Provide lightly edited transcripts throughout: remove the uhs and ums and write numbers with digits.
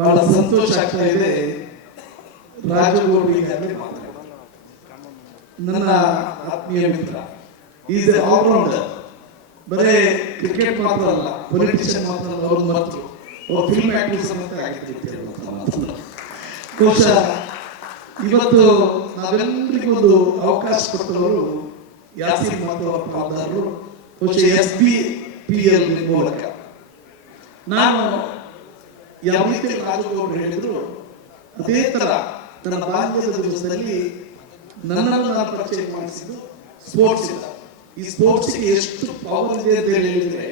ಬಹಳ ಸಂತೋಷ ಆಗ್ತಾ ಇದೆ. ರಾಜಗೌಡ ಈಗಾಗಲೇ ನನ್ನ ಆತ್ಮೀಯ ಮಿತ್ರ, ಈಸ್ ಎ ಆಲ್ರೌಂಡರ್. ಬರೇ ಕ್ರಿಕೆಟ್ ಮಾತ್ರ ಅಲ್ಲ, ಪೊಲಿಟಿಷಿಯನ್ ಮಾತ್ರ ಅಲ್ಲ, ಅವ್ರು ಮರೆತರು ಅವ್ರು ಫಿಲ್ಮ್ ಆಕ್ಟರ್ ಸಮೇತ ಆಗಿರ್ತಾರೆ. ಬಹುಶಃ ಇವತ್ತು ನಾವೆಲ್ಲರಿಗೂ ಒಂದು ಅವಕಾಶ ಕೊಟ್ಟವರು ಯಾಸೀನ್ ಮತ್ತು ಅವರ ಪಾಲ್ದಾರರು. ಬಹುಶಃ SBPL ಮೂಲಕ ನಾನು ಯಾವ ರೀತಿ ರಾಜಗೌಡರು ಹೇಳಿದ್ರು ಅದೇ ತರ ನನ್ನ ಬಾಲ್ಯದ ದಿವಸದಲ್ಲಿ ನನ್ನನ್ನು ನಾನು ಪರಿಚಯ ಮಾಡಿಸಿದ್ದು ಸ್ಪೋರ್ಟ್ಸ್ ಇಂದ. ಈ ಸ್ಪೋರ್ಟ್ಸ್ಗೆ ಎಷ್ಟು ಪವರ್ ಇದೆ ಅಂತ ಹೇಳಿದ್ರೆ,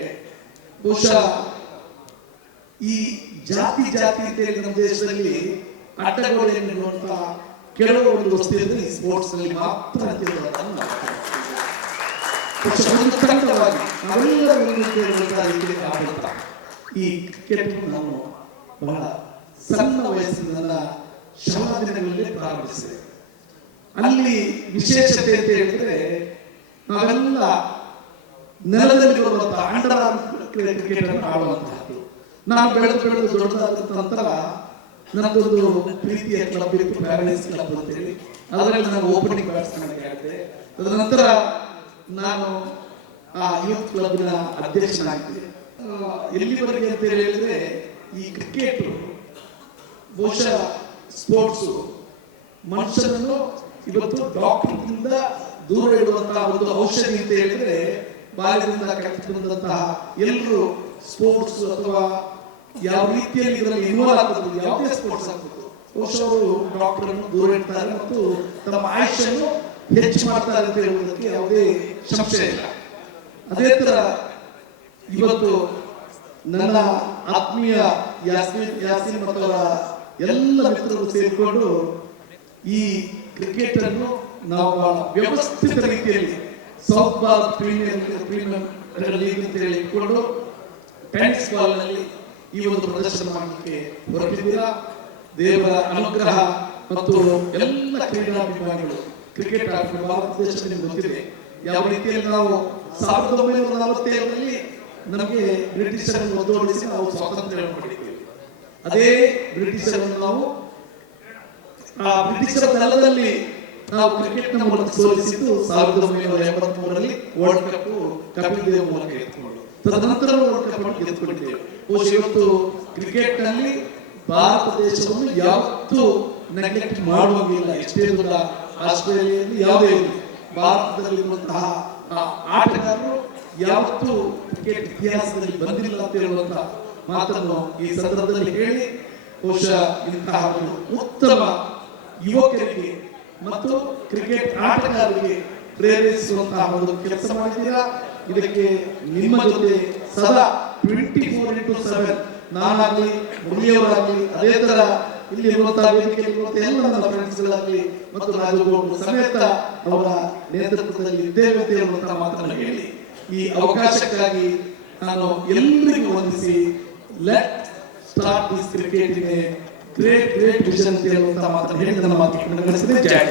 ಬಹುಶಃ ಈ ಜಾತಿ ಅಂತ ಹೇಳಿ ನಮ್ಮ ದೇಶದಲ್ಲಿ ಅಡ್ಡಗೋಡೆಯನ್ನು ನೋಡ್ತಾ ಕೆಲವು ಒಂದು ವಸ್ತು ಇದ್ರೆ ಈ ಸ್ಪೋರ್ಟ್ಸ್ ಅಲ್ಲಿ ಮಾತ್ರ ಈ ಕ್ರಿಕೆಟ್ ನಾನು ಬಹಳ ಸಣ್ಣ ವಯಸ್ಸಿನ ನನ್ನ ಶಾಲಾ ದಿನಗಳಲ್ಲಿ ಪ್ರಾರಂಭಿಸಿದೆ. ಅಲ್ಲಿ ವಿಶೇಷತೆ ಅಂತ ಹೇಳಿದ್ರೆ ನಾವೆಲ್ಲ ನೆಲದಲ್ಲಿ ಬರುವಂತಹ ಅಂಡರ್ ಕ್ರಿಕೆಟ್ ಅನ್ನು ಆಡುವಂತಹದ್ದು. ನಾನು ಬೆಳೆದು ದೊಡ್ಡದಾದ ನಂತರ ನನ್ನದೊಂದು ಪ್ರೀತಿಯ ಕ್ಲಬ್ ಇತ್ತು, ಪ್ಯಾರಡೈಸ್ ಕ್ಲಬ್ ಅಂತ ಹೇಳಿ. ಅದರಲ್ಲಿ ನಾನು ಓಪನಿಂಗ್ ಬ್ಯಾಟ್ಸ್ಮನ್ ಆಗಿದೆ. ತದನಂತರ ನಾನು ಆ ಯೂತ್ ಕ್ಲಬ್ನ ಅಧ್ಯಕ್ಷನಾಗಿದ್ದೆ. ಎಲ್ಲಿವರೆಗೆ ಅಂತ ಹೇಳಿದ್ರೆ ಈ ಕ್ರಿಕೆಟ್ ಬಹುಶಃ ಸ್ಪೋರ್ಟ್ಸ್ ಮನುಷ್ಯನನ್ನು ಇವತ್ತು ಡಾಕ್ಟರ್ನಿಂದ ದೂರ ಇಡುವಂತಹ ಒಂದು ಔಷಧಿ ಅಂತ ಹೇಳಿದ್ರೆ, ಬಾಲ್ಯದಿಂದ ಕಲಿತು ಬಂದಂತಹ ಎಲ್ಲರೂ ಸ್ಪೋರ್ಟ್ಸ್ ಅಥವಾ ಯಾವ ರೀತಿಯಲ್ಲಿ ಇದರಲ್ಲಿ ಇನ್ವಾಲ್ವ್ ಆಗ್ತದೆ, ಯಾವುದೇ ಸ್ಪೋರ್ಟ್ಸ್ ಆಗ್ತದೆ, ಬಹುಶಃ ಅವರು ಡಾಕ್ಟರ್ ಅನ್ನು ದೂರ ಇಡ್ತಾರೆ ಮತ್ತು ತಮ್ಮ ಆಯುಷ್ಯನ್ನು ಹೆಚ್ಚು ಮಾಡ್ತಾರೆ ಅಂತ ಹೇಳುವುದಕ್ಕೆ ಯಾವುದೇ ಸಂಶಯ ಇಲ್ಲ. ಅದೇ ತರ ಇವತ್ತು ನನ್ನ ಆತ್ಮೀಯ ಯಾಸೀನ್ ಮತ್ತು ಅವರ ಎಲ್ಲ ಮಿತ್ರರು ಸೇರಿಕೊಂಡು ಈ ಕ್ರಿಕೆಟ್ ಅನ್ನು ನಾವು ವ್ಯವಸ್ಥಿತ ರೀತಿಯಲ್ಲಿ ಸೌತ್ ಭಾರತ್ ಪ್ರೀಮಿಯರ್ ಲೀಗ್ ಅಂತ ಹೇಳಿ ಇಟ್ಕೊಂಡು ಟೆನ್ನಿಸ್ ಬಾಲ್ ನಲ್ಲಿ ಈ ಒಂದು ಪ್ರದರ್ಶನ ಮಾಡಲಿಕ್ಕೆ ಹೊರಟಿದ್ದೀರಾ. ದೇವರ ಅನುಗ್ರಹ ಮತ್ತು ಎಲ್ಲ ಕ್ರೀಡಾಭಿಮಾನಿಗಳು ಕ್ರಿಕೆಟ್ ಆಟಗಳು ಭಾರತ ದೇಶದಲ್ಲಿ ನಿಮ್ಗೆ ಗೊತ್ತಿದೆ ಯಾವ ರೀತಿಯಲ್ಲಿ ನಾವು 1947ರಲ್ಲಿ ನಮಗೆ ಬ್ರಿಟಿಷರನ್ನು ಒದ್ದೋಡಿಸಿ ನಾವು ಸ್ವಾತಂತ್ರ್ಯ ಪಡೆದಿದ್ದೇವೆ. ಅದೇ ಬ್ರಿಟಿಷರನ್ನು ನಾವು ಆ ಬ್ರಿಟಿಷರ ನೆಲದಲ್ಲಿ ನಾವು ಕ್ರಿಕೆಟ್ ನ ಮೂಲಕ ಸೋಲಿಸಿದ್ದು 1983ರಲ್ಲಿ ವರ್ಲ್ಡ್ ಕಪ್ ಕಪಿಲ್ ದೇವ್ ಮೂಲಕ ಎತ್ಕೊಂಡು, ತದನಂತರ ವರ್ಲ್ಡ್ ಕಪ್ ಗೆದ್ದುಕೊಂಡಿದ್ದೇವೆ. ಇವತ್ತು ಕ್ರಿಕೆಟ್ ನಲ್ಲಿ ಭಾರತ ದೇಶವನ್ನು ಯಾವತ್ತೂ ನೆಗ್ಲೆಕ್ಟ್ ಮಾಡುವಂಗಿಲ್ಲ. ಎಷ್ಟೇ ದೊಡ್ಡ ಆಸ್ಟ್ರೇಲಿಯಾದಲ್ಲಿ ಯಾವುದೇ ಭಾರತದಲ್ಲಿರುವಂತಹ ಆಟಗಾರರು ಯಾವತ್ತೂ ಕ್ರಿಕೆಟ್ ಇತಿಹಾಸದಲ್ಲಿ ಬಂದಿಲ್ಲ ಅಂತ ಹೇಳುವಂತಹ ಮಾತನ್ನು ಈ ಸಂದರ್ಭದಲ್ಲಿ ಹೇಳಿ, ಬಹುಶಃ ಇಂತಹ ಒಂದು ಉತ್ತಮ ಯುವಕರಿಗೆ ಮತ್ತು ಕ್ರಿಕೆಟ್ ಆಟಗಾರರಿಗೆ ಪ್ರೇರೇಪಿಸುವಂತಹ ಒಂದು ಕೆಲಸ ಮಾಡಿದ್ದೀರಾ. ಇದಕ್ಕೆ ನಿಮ್ಮ ಜೊತೆ ಸದಾ 24x7 ನಾನಾಗಲಿ ಮುರಳಿಯವರಾಗಲಿ, ಅದೇ ತರ ಇಲ್ಲಿ ಇರುವಂತಹ ವೇದಿಕೆಯಲ್ಲಿ ಎಲ್ಲ ನನ್ನ ಫ್ರೆಂಡ್ಸ್ಗಳಾಗಲಿ ಮತ್ತು ರಾಜಗೌಡರು ಸಮೇತ ಅವರ ನೇತೃತ್ವದಲ್ಲಿ ಇದ್ದೇವೆ ಅಂತ ಹೇಳುವಂತಹ ಮಾತನ್ನು ಹೇಳಿ ಈ ಅವಕಾಶಕ್ಕಾಗಿ ನಾನು ಎಲ್ಲರಿಗೂ ವಂದಿಸಿ, let start this cricket in a great vision ಅಂತ ಹೇಳುವಂತಹ ಮಾತನ್ನು ಹೇಳಿ ನನ್ನ ಮಾತನ್ನು ನಡೆಸಿದೆ. ಜೈ